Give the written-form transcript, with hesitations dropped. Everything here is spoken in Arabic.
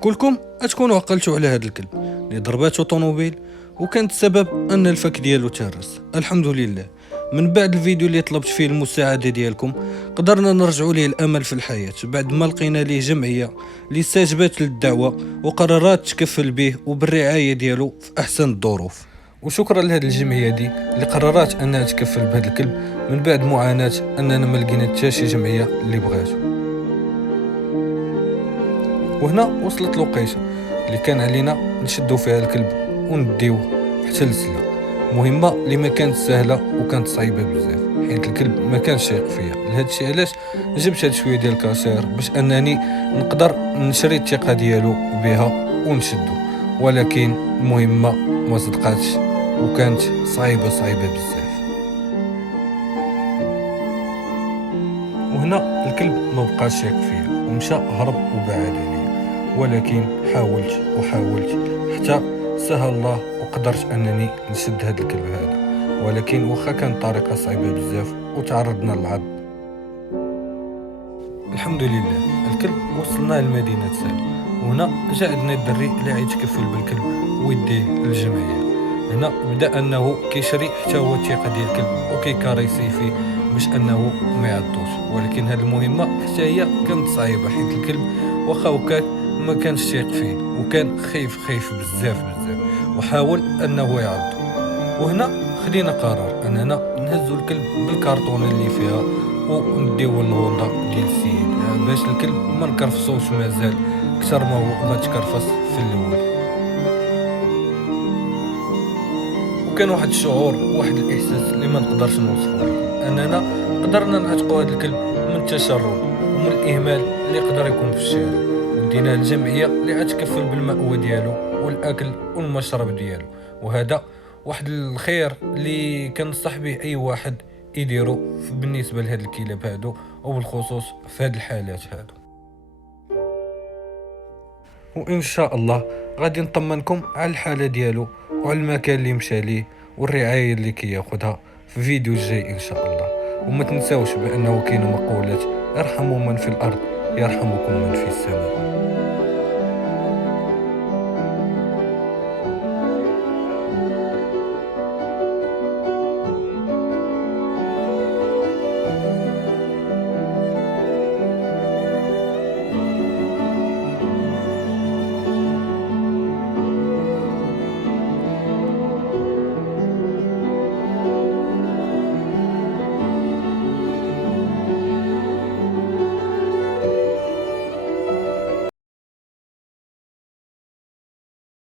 كلكم تكونوا عقلتوا على هذا الكلب اللي ضرباتو طوموبيل وكانت السبب ان الفك ديالو تهرس. الحمد لله من بعد الفيديو اللي طلبت فيه المساعده ديالكم قدرنا نرجعوا ليه الامل في الحياه بعد ما لقينا ليه جمعيه اللي استجابت للدعوه وقررت تكفل به وبالرعايه ديالو في احسن الظروف. وشكرا لهذه الجمعيه دي اللي قررت انها تكفل بهذا الكلب من بعد معاناه اننا ما لقينا حتى شي جمعيه اللي بغاتو. وهنا وصلت لوقيته اللي كان علينا نشدو فيها الكلب ونديوه حتى للسلا، مهمه اللي ما كانت سهله وكانت صعيبه بزاف حيت الكلب ما كانش يثق فيا. لهذا الشيء علاش جبت هاد شويه ديال الكاشير باش انني نقدر نشري الثقه ديالو بها ونشدو، ولكن المهمه ما صدقاتش وكانت صعيبه بزاف. وهنا الكلب ما بقاش يثق فيا ومشى هرب وبعد عليا، ولكن حاولت حتى سهل الله وقدرت انني نشد هذا الكلب هذا، ولكن واخا كانت طريقه صعيبه بزاف وتعرضنا للعض. الحمد لله الكلب وصلنا لمدينه سال، وهنا جاء عندنا الدري اللي غيتكفل بالكلب ويديه للجمعيه. هنا بدا انه كيشري حتى هو الثقه ديال الكلب وكيكاريسي فيه باش انه ما يعضوش، ولكن هذه المهمه حتى هي كانت صعيبه حيت الكلب واخا وكاك ما كانش يثق فيه وكان خايف بزاف وحاول انه يعض. وهنا خدينا قرار اننا نهزو الكلب بالكرتونه اللي فيها ونديوه للغوندا ديال السيد باش الكلب ما نكرفصوش مازال اكثر ما هو ما تكرفص في الاول. وكان واحد الشعور واحد الاحساس اللي ما نقدرش نوصفه لكم، اننا قدرنا نعتقوا هذا الكلب من التشرد ومن الاهمال اللي يقدر يكون في الشارع، ودينا الجمعيه اللي غتكفل بالمأوى ديالو والاكل والمشرب ديالو. وهذا واحد الخير اللي كنصح به اي واحد يديرو بالنسبه لهاد الكلاب هادو وبالخصوص في هاد الحالات هادو. وان شاء الله غادي نطمنكم على الحاله ديالو وعلى المكان اللي مشى ليه والرعايه اللي كياخذها في فيديو الجاي ان شاء الله. وما تنساوش بانه كاين مقولات ارحموا من في الارض يرحمكم من في السماء.